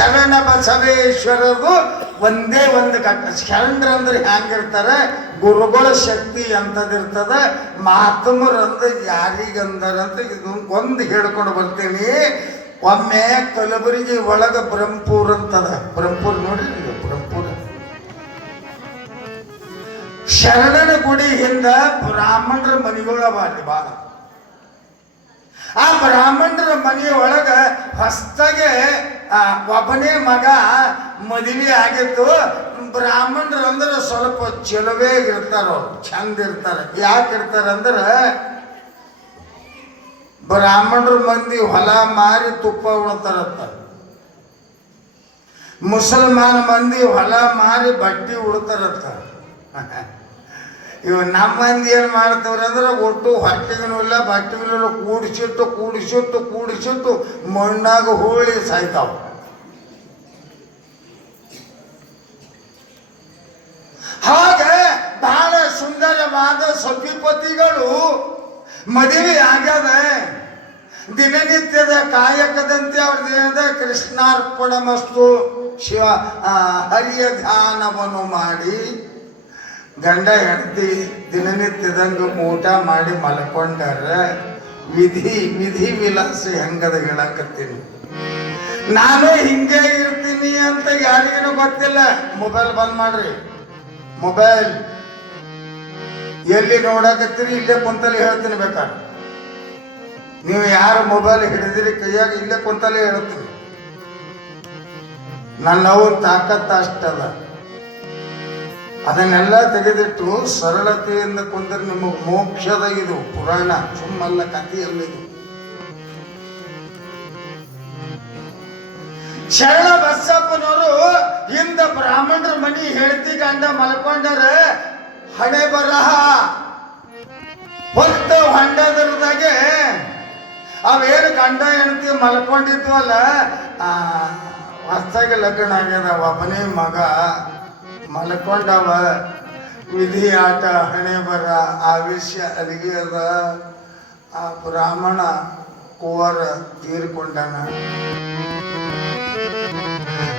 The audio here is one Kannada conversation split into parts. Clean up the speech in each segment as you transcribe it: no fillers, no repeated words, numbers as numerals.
ಶರಣ ಬಸವೇಶ್ವರರು ಒಂದೇ ಒಂದು ಘಟ್ಟ. ಶರಣರಂದ್ರೆ ಹ್ಯಾಂಗಿರ್ತಾರೆ, ಗುರುಗಳ ಶಕ್ತಿ ಎಂಥದಿರ್ತದ, ಮಹಾತ್ಮರಂದ್ರೆ ಯಾರಿಗಂದರಂತ ಇದು ಒಂದು ಹೇಳ್ಕೊಂಡು ಬರ್ತೀನಿ. ಒಮ್ಮೆ ಕಲಬುರಗಿ ಒಳಗ ಬ್ರಹ್ಮಪುರ ಅಂತದ, ಬ್ರಹ್ಮಪುರ ನೋಡ್ರಿ, ಬ್ರಹ್ಮಪುರ ಶರಣನ ಗುಡಿ ಹಿಂದ ಬ್ರಾಹ್ಮಣರ ಮನೆಗಳ ಬಾಳ. ಆ ಬ್ರಾಹ್ಮಣರ ಮನೆಯ ಒಳಗ ಹೊಸ್ತಾಗೆ ಒಬ್ಬನೇ ಮಗ ಮದುವೆ ಆಗಿತ್ತು. ಬ್ರಾಹ್ಮಣರು ಅಂದ್ರೆ ಸ್ವಲ್ಪ ಚೆಲುವೆ ಇರ್ತಾರ, ಚಂದ ಇರ್ತಾರೆ. ಯಾಕೆ ಇರ್ತಾರಂದ್ರೆ ಬ್ರಾಹ್ಮಣರ ಮಂದಿ ಹೊಲ ಮಾರಿ ತುಪ್ಪ ಉಣ್ತಾರಂತ, ಮುಸಲ್ಮಾನ ಮಂದಿ ಹೊಲ ಮಾರಿ ಬಟ್ಟೆ ಉಡ್ತಾರಂತ. ಇವ್ ನಮ್ಮ ಮಂದಿ ಏನ್ ಮಾಡ್ತವ್ರಿ ಅಂದ್ರೆ ಒಟ್ಟು ಹೊಟ್ಟೆಗೂ ಇಲ್ಲ ಬಟ್ಟೆಗೂ ಇಲ್ಲ, ಕೂಡಿಸಿಟ್ಟು ಮಣ್ಣಾಗ ಹೋಳಿ ಸಾಯ್ತಾವ. ಹಾಗೆ ಬಹಳ ಸುಂದರವಾದ ಸತಿಪತಿಗಳು ಮದುವೆ ಆಗ್ಯದ. ದಿನನಿತ್ಯದ ಕಾಯಕದಂತೆ ಅವ್ರದ್ದೇನದ ಕೃಷ್ಣಾರ್ಪಣ ಮಸ್ತು ಶಿವ ಹರಿಯ ಧ್ಯಾನವನ್ನು ಮಾಡಿ ಗಂಡ ಹೆಂಡತಿ ದಿನನಿತ್ಯದಂಗ ಊಟ ಮಾಡಿ ಮಲ್ಕೊಂಡಾರ. ವಿಧಿ ವಿಲಾಸ ಹೆಂಗದ ಹೇಳಕತ್ತೀನಿ. ನಾನು ಹಿಂಗೆ ಇರ್ತೀನಿ ಅಂತ ಯಾರಿಗೇನು ಗೊತ್ತಿಲ್ಲ. ಮೊಬೈಲ್ ಬಂದ್ ಮಾಡ್ರಿ, ಮೊಬೈಲ್ ಎಲ್ಲಿ ನೋಡಕತ್ತೀರಿ ಇಲ್ಲೇ ಕುಂತಲ್ಲಿ ಹೇಳ್ತೀನಿ. ಬೇಕಾದ್ರೆ ನೀವು ಯಾರು ಮೊಬೈಲ್ ಹಿಡಿದಿರಿ ಕೈಯಾಗ ಇಲ್ಲೇ ಕುಂತಲ್ಲೇ ಹೇಳ್ತೀನಿ. ನನ್ನ ಅವನ್ ತಾಕತ್ತ ಅಷ್ಟದ. ಅದನ್ನೆಲ್ಲ ತೆಗೆದಿಟ್ಟು ಸರಳತೆಯಿಂದ ಕುಂದ್ರೆ ನಿಮಗೆ ಮೋಕ್ಷದ ಇದು ಪುರಾಣ, ಸುಮ್ಮಲ್ಲ ಕಥೆಯಲ್ಲ ಇದು. ಶರಣ ಬಸಪ್ಪನವರು ಹಿಂದ ಬ್ರಾಹ್ಮಣರ ಮನಿ ಹೆಂಡತಿ ಗಂಡ ಮಲ್ಕೊಂಡರ ಹಣೆ ಬರಹ ಹೊತ್ತ ಹೊಂಡದ್ರದಾಗೆ ಅವೇನು ಗಂಡ ಹೆಂಡತಿ ಮಲ್ಕೊಂಡಿದ್ವಲ್ಲ, ಹೊಸ್ತಾಗಿ ಲಗ್ನ ಆಗ್ಯದ, ಒಬ್ಬನೇ ಮಗ ಮಲ್ಕೊಂಡವ. ವಿಧಿ ಆಟ ಹಣೆ ಬರ ಆವಿಷ್ಯ ಅಲ್ಲಿಗೆ ಅದ. ಆ ಬ್ರಾಹ್ಮಣ ಕುವರ ತೀರ್ಕೊಂಡನ.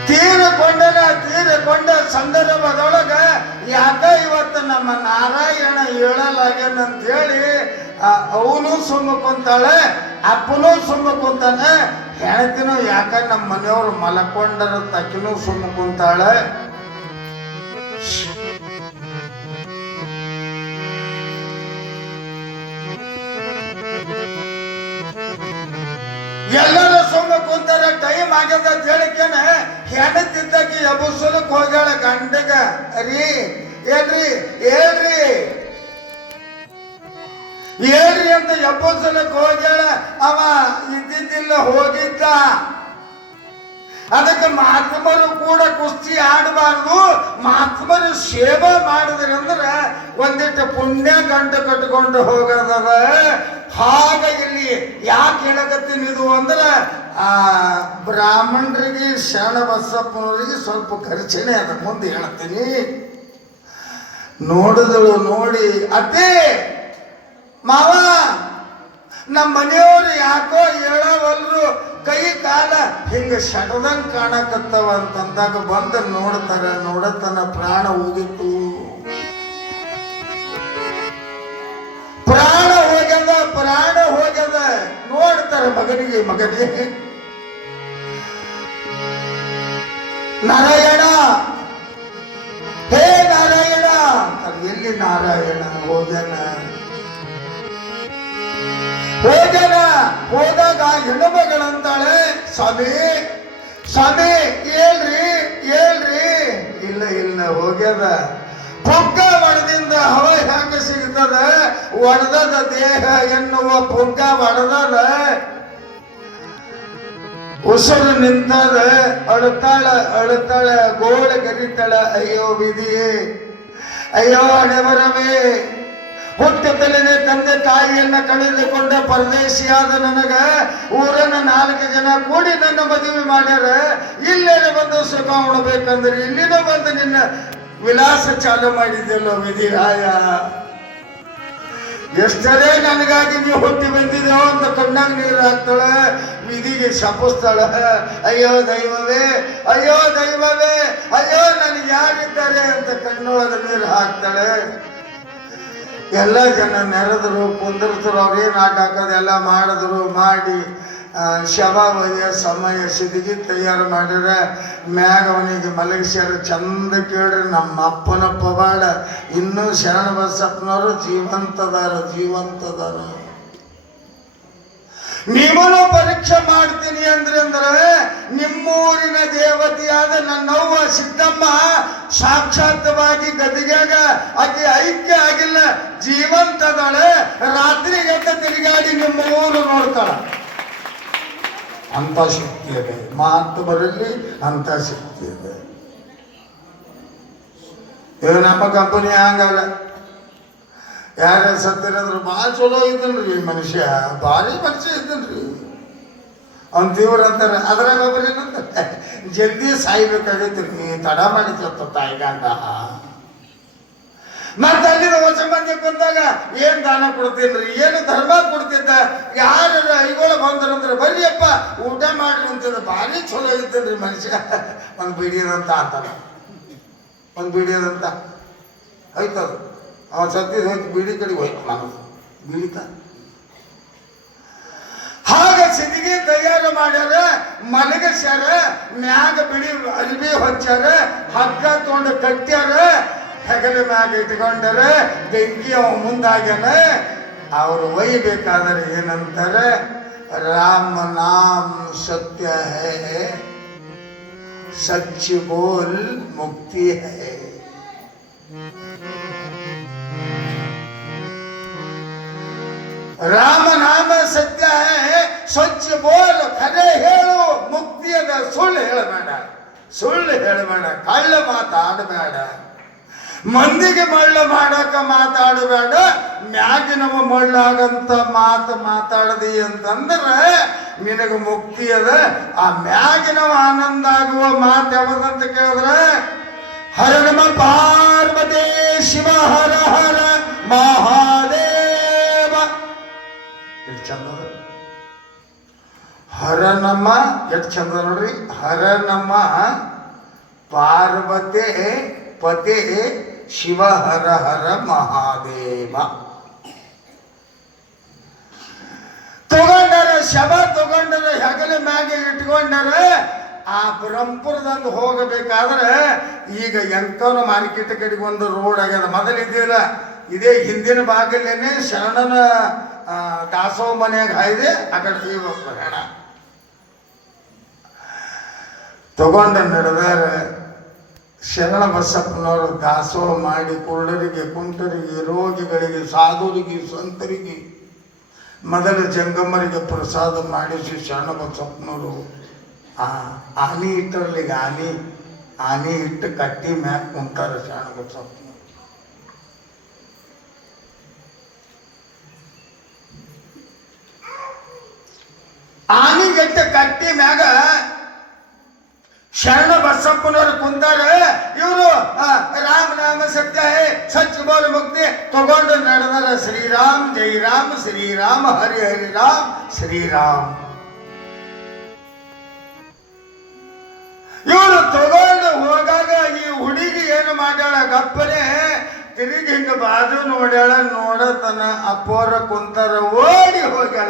ತೀರಿಕೊಂಡ ಸಂದರ್ಭದೊಳಗ ಯಾಕ ಇವತ್ತು ನಮ್ಮ ನಾರಾಯಣ ಹೇಳಲಾಗ್ಯಾನಂತ ಹೇಳಿ ಅವನು ಸುಮ್ಮ ಕುಂತಾಳೆ, ಅಪ್ಪನೂ ಸುಮ್ಮ ಕುಂತಾನೆ, ಹೆಣ್ತಿನೂ ಯಾಕ ನಮ್ಮ ಮನೆಯವ್ರು ಮಲ್ಕೊಂಡರ ತಕ್ಕಿನೂ ಸುಮ್ಮ ಕುಂತಾಳೆ. ಎಲ್ಲರೂ ಸುಮ್ಮ ಕುಂತಾರ. ಟೈಮ್ ಆಗ್ಯದ ಅಂತ ಹೇಳಿಕೇನೆ ಹೆಣತಿದ್ದಕ್ಕೆ ಎಬ್ಬಸಲಕ್ ಹೋಗ್ಯಾಳ ಗಂಡಗ. ರೀ ಹೇಳ್ರಿ ಅಂತ ಎಬ್ಬಸಲಕ್ ಹೋಗ್ಯಾಳ. ಅವ ಇದ್ದಿದ್ದಿಲ್ಲ, ಹೋಗಿದ್ದ. ಅದಕ್ಕೆ ಮಹಾತ್ಮರು ಕೂಡ ಕುಸ್ತಿ ಆಡಬಾರ್ದು, ಮಹಾತ್ಮರು ಸೇವೆ ಮಾಡಿದ್ರಂದ್ರೆ ಒಂದಿಟ್ಟು ಪುಣ್ಯ ಗಂಟು ಕಟ್ಕೊಂಡು ಹೋಗೋದದ. ಹಾಗೆ ಇಲ್ಲಿ ಯಾಕೆ ಹೇಳಕತ್ತೀನಿ ಇದು ಅಂದ್ರೆ ಬ್ರಾಹ್ಮಣರಿಗೆ ಶರಣ ಬಸಪ್ಪನವರಿಗೆ ಸ್ವಲ್ಪ ಖರ್ಚಣೆ ಅದ. ಮುಂದೆ ಹೇಳ್ತೀನಿ. ನೋಡಿದಳು, ನೋಡಿ ಅದೇ ಮಾವ ನಮ್ಮ ಮನೆಯವರು ಯಾಕೋ ಹೇಳವಲ್ರು, ಕೈ ಕಾಲ ಹಿಂಗ ಶಟದಂಗ್ ಕಾಣಕತ್ತವ ಅಂತಂದಾಗ ಬಂದು ನೋಡ್ತಾರ. ನೋಡತನ ಪ್ರಾಣ ಹೋಗಿತ್ತು, ಪ್ರಾಣ ಹೋಗ್ಯದ. ನೋಡ್ತಾರ ಮಗನಿಗೆ ನಾರಾಯಣ, ಹೇ ನಾರಾಯಣ. ಎಲ್ಲಿ ನಾರಾಯಣ? ಹೋದಾಗ ಹೆಣ್ಣುಮಗಳಂತಾಳೆ, ಸ್ವಾಮಿ ಹೇಳ್ರಿ. ಇಲ್ಲ ಹೋಗ್ಯದ. ಪುಗ್ಗ ಒಡೆದಿಂದ ಹವ ಹೆಂಗ ಸಿಗ್ತದ? ಒಡೆದದ ದೇಹ ಎನ್ನುವ ಪುಗ್ಗ ಒಡೆದದ. ಉಸಿರು ನಿಂತದ, ಅಳುತ್ತಾಳ, ಗೋಳ ಗರಿತಾಳ. ಅಯ್ಯೋ ವಿಧಿಯೇ, ಅಯ್ಯೋ ಹಣೆಬರವೇ. ಹುಟ್ಟುತ್ತಲೇ ತಂದೆ ತಾಯಿಯನ್ನ ಕಳೆದುಕೊಂಡ ಪರದೇಶಿಯಾದ ನನಗ ಊರನ್ನ 4 ಜನ ಕೂಡಿ ನನ್ನ ಮದುವೆ ಮಾಡ್ಯಾರ. ಇಲ್ಲೇ ಬಂದು ಸುಖ ಉಣಬೇಕಂದ್ರೆ ಇಲ್ಲಿನೂ ಬಂದು ನಿನ್ನ ವಿಲಾಸ ಚಾಲು ಮಾಡಿದ್ದೆಲ್ಲೋ ವಿಧಿರಾಯ. ಎಷ್ಟರೇ ನನಗಾಗಿ ನೀವು ಹುಟ್ಟಿ ಬಂದಿದ್ದೇವೋ ಅಂತ ಕಣ್ಣಾಗ ನೀರು ಹಾಕ್ತಾಳೆ, ವಿಧಿಗೆ ಶಪಿಸ್ತಾಳೆ. ಅಯ್ಯೋ ದೈವವೇ, ಅಯ್ಯೋ ದೈವವೇ, ಅಯ್ಯೋ ನನಗೆ ಯಾರಿದ್ದಾರೆ ಅಂತ ಕಣ್ಣೊಳಗೆ ನೀರು ಹಾಕ್ತಾಳೆ. ಎಲ್ಲ ಜನ ನೆರೆದ್ರು, ಕುಂದಿರ್ತರು, ಅವ್ರೇನು ಆಟ ಹಾಕೋದು ಎಲ್ಲ ಮಾಡಿದ್ರು. ಮಾಡಿ ಶವ ಒಯ್ಯ ಸಮಯ ಸಿದಿಗಿ ತಯಾರು ಮಾಡಿದ್ರೆ ಮ್ಯಾಗ ಅವನಿಗೆ ಮಲಗಿಸ್ಯಾರ. ಚಂದ ಕೇಳ್ರಿ, ನಮ್ಮ ಅಪ್ಪನ ಪವಾಡ. ಇನ್ನೂ ಶರಣ ಬಸಪ್ಪನವರು ಜೀವಂತದಾರ. ನೀವನು ಪರೀಕ್ಷೆ ಮಾಡ್ತೀನಿ ಅಂದ್ರೆ ನಿಮ್ಮೂರಿನ ದೇವತೆಯಾದ ನನ್ನವ್ವ ಸಿದ್ದಮ್ಮ ಸಾಕ್ಷಾತ್ವಾಗಿ ಗದಿಗ್ಯಾಗ ಆಕೆ ಐಕ್ಯ ಆಗಿಲ್ಲ, ಜೀವಂತದಾಳೆ. ರಾತ್ರಿಗೆದ್ದ ತಿರುಗಾಡಿ ನಿಮ್ಮ ಊರು ನೋಡ್ತಾಳ. ಅಂತ ಶಕ್ತಿ ಇದೆ ಮಹಾತ್ಮರಲ್ಲಿ, ಅಂತ ಶಕ್ತಿ ಇದೆ. ಇವ್ ನಮ್ಮ ಕಂಪನಿ ಹಂಗಲ್ಲ. ಯಾರ ಸತ್ತಿರಂದ್ರೆ ಭಾಳ ಚಲೋ ಇದ್ದನ್ರಿ ಮನುಷ್ಯ, ಭಾರಿ ಮನುಷ್ಯ ಇದ್ದನ್ರಿ ಅಂತೀವ್ರು ಅಂತಾರೆ. ಅದ್ರಾಗ ಒಬ್ಬರು ಏನಂತಾರೆ, ಜಲ್ದಿ ಸಾಯ್ಬೇಕಾಗೈತಿ ರೀ, ತಡ ಮಾಡಿತ್ತು ತಾಯಿಗಂಡ. ಮತ್ತೆ ಅಲ್ಲಿಂದ ಹೊಸ ಮಂದಿ ಬಂದಾಗ ಏನ್ ದಾನ ಕೊಡ್ತೀನಿ, ಏನು ಧರ್ಮ ಕೊಡ್ತಿದ್ದ, ಯಾರ ಐಗೋಳ ಬಂದ್ರಂದ್ರೆ ಬರ್ರಿಯಪ್ಪ ಊಟ ಮಾಡ್ರಿ ಅಂತಿದ್ದ. ಭಾರಿ ಚಲೋ ಇದ್ದನ್ರಿ ಮನುಷ್ಯ. ಒಂದು ಬಿಡಿಯದಂತ ಅಂತಾನ, ಒಂದು ಬಿಡಿಯದಂತ ಹೋಯ್ತದು. ಅವ ಸತ್ತಿದ್ ಹೋಯ್ತು, ಬೀಡಿ ಕಡೆಗೆ ಹೋಯ್ತು. ನಾನು ಬೀಡಿತ ಹಾಗ ಸಿದಿಗೆ ತಯಾರು ಮಾಡ್ಯಾರ, ಮಲಗಿಸ್ಯಾರ, ಮ್ಯಾಗ ಬಿಡಿ ಅರಿವಿ ಹೊಚ್ಚಾರ, ಹಗ್ಗ ತೊಗೊಂಡು ಕಟ್ಟ್ಯಾರ, ಹೆಗಲ ಮ್ಯಾಗ ಇಟ್ಕೊಂಡಾರ. ಬೆಂಕಿ ಅವ ಮುಂದಾಗ್ಯಾನ. ಅವರು ಒಯ್ಬೇಕಾದ್ರೆ ಏನಂತಾರೆ, ರಾಮ ನಾಮ್ ಸತ್ಯ ಹೈ, ಸಚ್ಚ ಬೋಲ್ ಮುಕ್ತಿ ಹೈ. ರಾಮ ನಾಮ ಸತ್ಯ ಹೈ, ಸ್ವಚ್ಛ ಬೋಲ್, ಖರೆ ಹೇಳು, ಮುಕ್ತಿ ಅದ. ಸುಳ್ಳು ಹೇಳಬೇಡ, ಕಳ್ಳ ಮಾತಾಡಬೇಡ, ಮಂದಿಗೆ ಮಳ್ಳ ಮಾಡಕ ಮಾತಾಡಬೇಡ. ಮ್ಯಾಗಿನವ ಮಳ್ಳಾಗಂತ ಮಾತಾಡದಿ ಅಂತಂದ್ರೆ ನಿನಗೆ ಮುಕ್ತಿ ಅದ. ಆ ಮ್ಯಾಗಿನವ ಆನಂದ ಆಗುವ ಮಾತು ಯಾವ್ದಂತ ಕೇಳಿದ್ರೆ, ಹರ ನಮ ಪಾರ್ವತಿ ಶಿವ ಹರ ಹರ ಮಹಾದೇವ. ಎಷ್ಟು ಚಂದ ಹರ ನಮ್ಮ, ಎಷ್ಟು ಚಂದ ನೋಡ್ರಿ. ಹರ ನಮ್ಮ ಪಾರ್ವತಿ ಪತೆ ಶಿವ ಹರ ಹರ ಮಹಾದೇವ. ತಗೊಂಡಾರ ಶವ, ತಗೊಂಡಾರ ಹೆಗಲ ಮ್ಯಾಗೆ ಇಟ್ಕೊಂಡಾರ. ಆ ಬ್ರಹ್ಮಪುರದಂದು ಹೋಗಬೇಕಾದ್ರೆ ಈಗ ಎಂಕವನ ಮಾರ್ಕೆಟ್ ಕಡೆಗೆ ಒಂದು ರೋಡ್ ಆಗ್ಯದ. ಮೊದಲಿದ್ದಿಲ್ಲ, ಇದೇ ಹಿಂದಿನ ಭಾಗಲ್ಲೇನೆ ಶರಣನ ದಾಸೋಹ ಮನೆಯಾಗ ಹಾಯ್ದೆ ಆ ಕಡೆ ಪ್ರಯಾಣ ತಗೊಂಡ ನಡೆದಾರ. ಶರಣ ಬಸಪ್ಪನವರು ದಾಸೋಹ ಮಾಡಿ ಕುರುಡರಿಗೆ, ಕುಂಟರಿಗೆ, ರೋಗಿಗಳಿಗೆ, ಸಾಧುರಿಗೆ, ಸಂತರಿಗೆ, ಮೊದಲ ಜಂಗಮರಿಗೆ ಪ್ರಸಾದ ಮಾಡಿಸಿ ಶರಣ ಬಸಪ್ಪನವರು ಆನಿ ಇಟ್ಟರ್ಲಿಗೆ ಆನಿ ಇಟ್ಟು ಕಟ್ಟಿ ಮ್ಯಾಕ್ ಕುಂತಾರೆ ಶರಣ ಬಸಪ್ಪನವರು. ಆನಿಗೆಟ್ಟ ಕಟ್ಟಿ ಮ್ಯಾಗ ಶರಣ ಬಸಪ್ಪನವರು ಕುಂತಾರೆ. ಇವರು ರಾಮ ನಾಮ ಸತ್ಯ ಹೇ, ಸಚ್ ಬೋಲ್ ಮುಕ್ತಿ ತಗೊಂಡು ನಡೆದಾರ. ಶ್ರೀರಾಮ್ ಜೈ ರಾಮ್, ಶ್ರೀರಾಮ ಹರಿ ಹರಿ ರಾಮ್, ಶ್ರೀರಾಮ್. ಇವರು ತಗೊಂಡು ಹೋಗಾಗ ಈ ಹುಡುಗಿ ಏನು ಮಾಡ್ಯಾಳ, ಗಪ್ಪನೆ ತಿರುಗಿ ಹಿಂಗ ಬಾಜು ನೋಡ್ಯಾಳ. ನೋಡತನ ಅಪ್ಪೋರ ಕುಂತಾರ. ಓಡಿ ಹೋಗ್ಯಾಳ.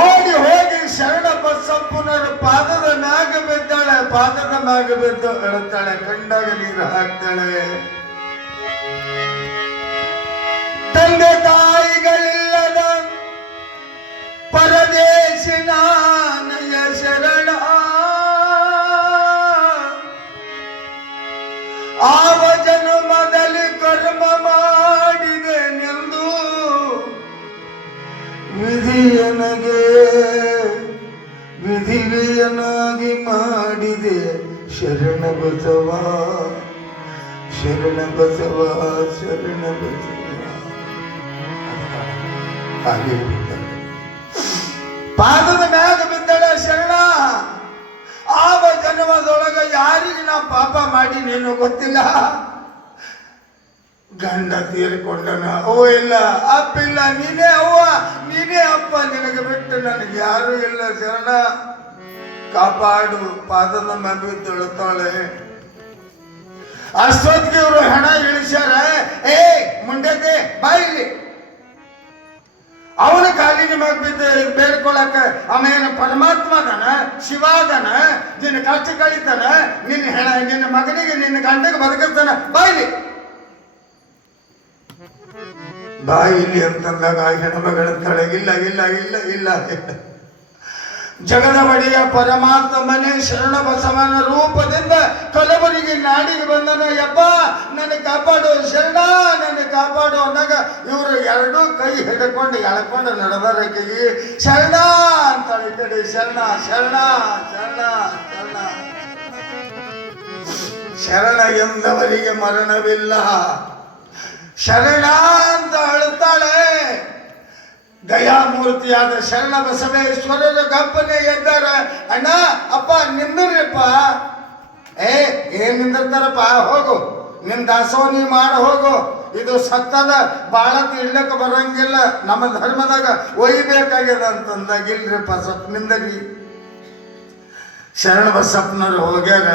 ಓಡಿ ಹೋಗಿ ಶರಣ ಬಸಪ್ಪನವರ ಪಾದದ ಮ್ಯಾಗ ಬಿದ್ದಾಳೆ. ಪಾದದ ಮ್ಯಾಗ ಬಿದ್ದು ಅಳುತ್ತಾಳೆ, ಕಣ್ಣಾಗ ನೀರು ಹಾಕ್ತಾಳೆ. ತಂದೆ ತಾಯಿಗಳಿಲ್ಲದ ಪರದೇಶಿನ ನಯ ಶರಣ, ಆವ ಜನ್ಮದಲ್ಲಿ ಕರ್ಮ ಮಾಡಿದೆ ನಿಂದು, ವಿಧಿಯನಾಗಿ ಮಾಡಿದೆ. ಶರಣ ಬಸವ, ಶರಣ ಬಸವ, ಶರಣ ಬಸವ. ಪಾದದ ಮ್ಯಾಗ ಬಿದ್ದಳ ಶರಣ. ಆವ ಜನ ಜನ್ಮದೊಳಗ ಯಾರಿಗೆ ನಾ ಪಾಪ ಮಾಡಿ ನೀನು ಗೊತ್ತಿಲ್ಲ. ಗಂಡ ತೀರಿಕೊಂಡನ, ಅವ್ವ ಇಲ್ಲ, ಅಪ್ಪಿಲ್ಲ, ನೀನೇ ಅವ್ವ, ನೀನೇ ಅಪ್ಪ, ನಿನಗೆ ಬಿಟ್ಟು ನನಗೆ ಯಾರು ಇಲ್ಲ. ಶರಣ ಕಾಪಾಡು, ಪಾದದ ಮೇಲೆ ತೊಳುತ್ತಾಳೆ. ಅಷ್ಟೊತ್ತಿಗೆ ಇವರು ಹಣ ಇಳಿಸ್ಯಾರ. ಏ ಮುಂಡೆದೆ ಬಾಯಿಲಿ, ಅವನ ಕಾಲಿನ ಮ್ಯಾಗ ಬಿದ್ದು ಬೇಡ್ಕೊಳಕ ಆಮೇಲೆ ಪರಮಾತ್ಮ ಅದಾನ, ಶಿವ ಅದಾನ, ನಿನ್ನ ಕಷ್ಟ ಕಳಿತಾನ, ನಿನ್ನ ಮಗನಿಗೆ ನಿನ್ನ ಗಂಡಗೆ ಬದುಕಿಸ್ತಾನ, ಬಾಯಿಲಿ ಬಾಯಿಲಿ ಅಂತಂದಾಗ ಹೆಣ್ಮಗಳ ತಳೆ ಇಲ್ಲ ಇಲ್ಲ ಇಲ್ಲ ಇಲ್ಲ ಜಗದ ಒಡೆಯ ಪರಮಾತ್ಮನೇ ಶರಣ ಬಸವನ ರೂಪದಿಂದ ಕಲಬುರಗಿ ನಾಡಿಗೆ ಬಂದನ. ಯಪ್ಪ ನನ್ನ ಕಾಪಾಡು ಶರಣ, ನನ್ನ ಕಾಪಾಡು ಅಂದಾಗ ಇವರು ಎರಡೂ ಕೈ ಹಿಡ್ಕೊಂಡು ಎಳ್ಕೊಂಡು ನಡೆದಾರಕಿಗೆ ಶರಣ ಅಂತಾಳೆ. ಕಡೆ ಶರಣ ಶರಣ ಶರಣ ಶರಣ ಶರಣ ಎಂದವರಿಗೆ ಮರಣವಿಲ್ಲ. ಶರಣ ಅಂತ ಅಳುತ್ತಾಳೆ. ದಯಾಮೂರ್ತಿಯಾದ ಶರಣ ಬಸವೇಶ್ವರರ ಗಪ್ಪನೆ ಎದ್ದಾರ. ಅಣ್ಣ ಅಪ್ಪ ನಿಂದ್ರಪ್ಪ. ಏನ್ ನಿಂದಿರ್ತಾರಪ್ಪ, ಹೋಗು ನಿನ್ ದಾಸೋಹ ನೀ ಮಾಡ ಹೋಗು. ಇದು ಸತ್ತದ ಬಾಳ ಇಡ್ಲಕ್ಕ ಬರಂಗಿಲ್ಲ, ನಮ್ಮ ಧರ್ಮದಾಗ ಒಯ್ಬೇಕಾಗ್ಯದ ಅಂತಂದಾಗ ಇಲ್ರಿಪ್ಪ ಸ್ವಲ್ಪ ನಿಂದರಿ. ಶರಣ ಬಸಪ್ಪನವ್ರು ಹೋಗ್ಯಾರ.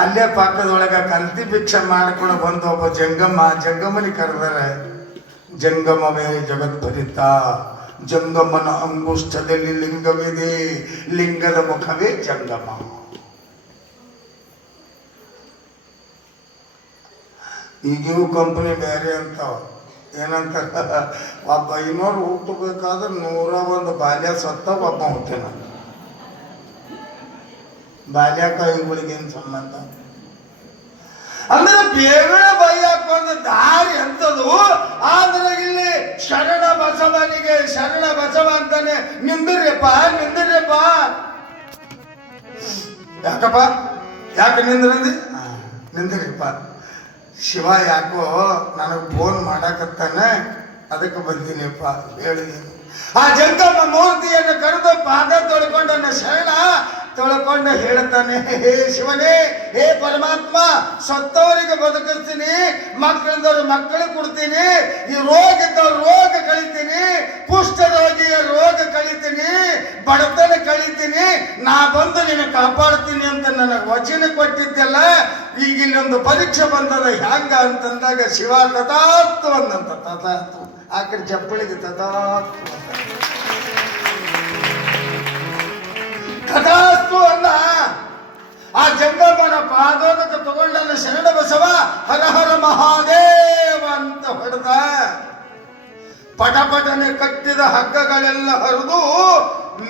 ಅಲ್ಲೇ ಪಕ್ಕದೊಳಗ ಕಂತಿ ಭಿಕ್ಷೆ ಮಾಡ್ಕೊಂಡು ಬಂದು ಒಬ್ಬ ಜಂಗಮನಿಗೆ ಕರೆದಾರ. ಜಂಗಮವೇ ಜಗದ್ಭರಿತ, ಜಂಗಮನ ಅಂಗುಷ್ಠದಲ್ಲಿ ಲಿಂಗವಿದೆ, ಲಿಂಗದ ಮುಖವೇ ಜಂಗಮ. ಈಗಿವು ಕಂಪನಿ ಬೇರೆ ಅಂತಾವ. ಏನಂತ, ಒಬ್ಬ ಇನ್ನೋರು ಹುಟ್ಟಬೇಕಾದ್ರೆ 101 ಬಾಲ್ಯ ಸತ್ತ ಒಬ್ಬ ಹುಟ್ಟೇನ. ಬಾಲ್ಯಕ ಇವುಗಳಿಗೇನು ಸಂಬಂಧ? ಅಂದ್ರೆ ಬೇಗಣ ಬೈಯಾಕೊಂದು ದಾರಿ ಅಂತದು. ಆದ್ರೆ ಇಲ್ಲಿ ಶರಣ ಬಸವನಿಗೆ ಶರಣ ಬಸವ ಅಂತಾನೆ. ನಿಂದ್ರಪ್ಪ ನಿಂದ್ರಪ್ಪ. ಯಾಕಪ್ಪ ಯಾಕೆ ನಿಂದ್ರಂದಿ? ನಿಂದ್ರಪ್ಪ. ಶಿವ ಯಾಕೋ ನನಗೆ ಫೋನ್ ಮಾಡಾಕತ್ತಾನೆ, ಅದಕ್ಕೆ ಬಂದೀನಿಪ್ಪ ಹೇಳಿದೀನಿ. ಆ ಜಂಗಮ ಮೂರ್ತಿಯನ್ನು ಕರೆದು ಪಾದ ತೊಳ್ಕೊಂಡನ ಶರಣ. ತೊಳ್ಕೊಂಡು ಹೇಳ್ತಾನೆ, ಹೇ ಶಿವನೇ, ಹೇ ಪರಮಾತ್ಮ, ಸತ್ತವರಿಗೆ ಬದುಕಿಸ್ತೀನಿ, ಮಕ್ಕಳಿದ್ದವ್ರು ಮಕ್ಕಳು ಕೊಡ್ತೀನಿ, ಈ ರೋಗ ಇದ್ದವ್ರ ರೋಗ ಕಳಿತೀನಿ, ಕುಷ್ಠ ರೋಗಿಯ ರೋಗ ಕಳಿತೀನಿ, ಬಡತನ ಕಳಿತೀನಿ, ನಾ ಬಂದು ನಿನ್ನ ಕಾಪಾಡ್ತೀನಿ ಅಂತ ನನಗೆ ವಚನ ಕೊಟ್ಟಿದ್ದೆಲ್ಲ. ಈಗ ಇಲ್ಲೊಂದು ಪರೀಕ್ಷೆ ಬಂದದ ಹ್ಯಾಂಗ ಅಂತಂದಾಗ ಶಿವ ತಥಾಸ್ತು ಅಂದಂತ. ತಥಾಸ್ತು ಆ ಕಡೆ ಚಪ್ಪಳಿಗೆ ತಥಾಸ್ತು ತಥಾಸ್ತು ಅಲ್ಲ. ಆ ಜಂಗಮನ ಪಾದೋದಕ್ಕೆ ತಗೊಂಡನ ಶರಣ ಬಸವ. ಹರ ಹರ ಮಹಾದೇವ ಅಂತ ಹೊಡೆದ. ಪಟಪಟನೆ ಕಟ್ಟಿದ ಹಗ್ಗಗಳೆಲ್ಲ ಹರಿದು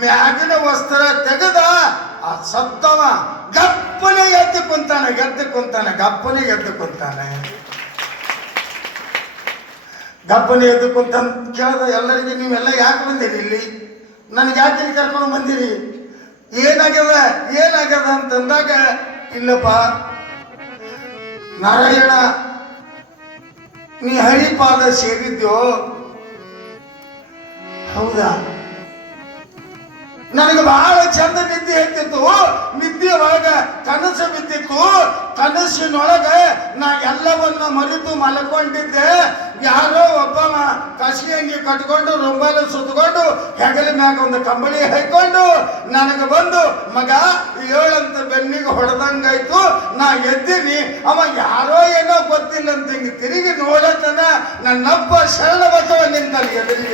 ಮ್ಯಾಗಿನ ವಸ್ತ್ರ ತೆಗೆದ. ಆ ಸತ್ತವ ಗಪ್ಪನೆ ಎದ್ದು ಕುಂತಾನೆ, ಗಪ್ಪನೆ ಎದ್ದು ಕುಂತಾನೆ. ಗಪ್ಪನೆ ಎದ್ದು ಕುಂತ ಕೇಳ್ದ ಎಲ್ಲರಿಗೆ, ನೀವೆಲ್ಲ ಯಾಕೆ ಬಂದಿರಿ ಇಲ್ಲಿ? ನನಗೆ ಯಾಕೆ ಇಲ್ಲಿ ಕರ್ಕೊಂಡು ಬಂದಿರಿ? ಏನಾಗ್ಯದ ಅಂತಂದಾಗ, ಇಲ್ಲಪ್ಪ ನಾರಾಯಣ, ನೀ ಹರಿಪಾದ ಸೇರಿದ್ಯೋ? ಹೌದಾ? ನನಗೆ ಬಹಳ ಚಂದ ನಿದ್ದೆ ಹತ್ತಿತ್ತು. ನಿದ್ದೆ ಒಳಗ ಕನಸು ಬಿದ್ದಿತ್ತು. ಕನಸಿನೊಳಗ ನಾ ಎಲ್ಲವನ್ನ ಮರೆತು ಮಲ್ಕೊಂಡಿದ್ದೆ. ಯಾರೋ ಒಬ್ಬ ಕಸಿ ಅಂಗಿ ಕಟ್ಕೊಂಡು ರುಂಬಾಲ ಸುತ್ತಕೊಂಡು ಹೆಗಲ ಮ್ಯಾಗ ಒಂದು ಕಂಬಳಿ ಹಾಕೊಂಡು ನನಗೆ ಬಂದು, ಮಗ ಏಳಂತ ಬೆನ್ನಿಗೆ ಹೊಡೆದಂಗಾಯ್ತು. ನಾ ಎದ್ದೀನಿ. ಅವ ಯಾರೋ ಏನೋ ಗೊತ್ತಿಲ್ಲ ಅಂತ ಹಿಂಗೆ ತಿರುಗಿ ನೋಡತನ ನನ್ನಪ್ಪ ಶರಣ ಬಸವ ನಿಂತಾನೆ ಎದುರಿಗೆ.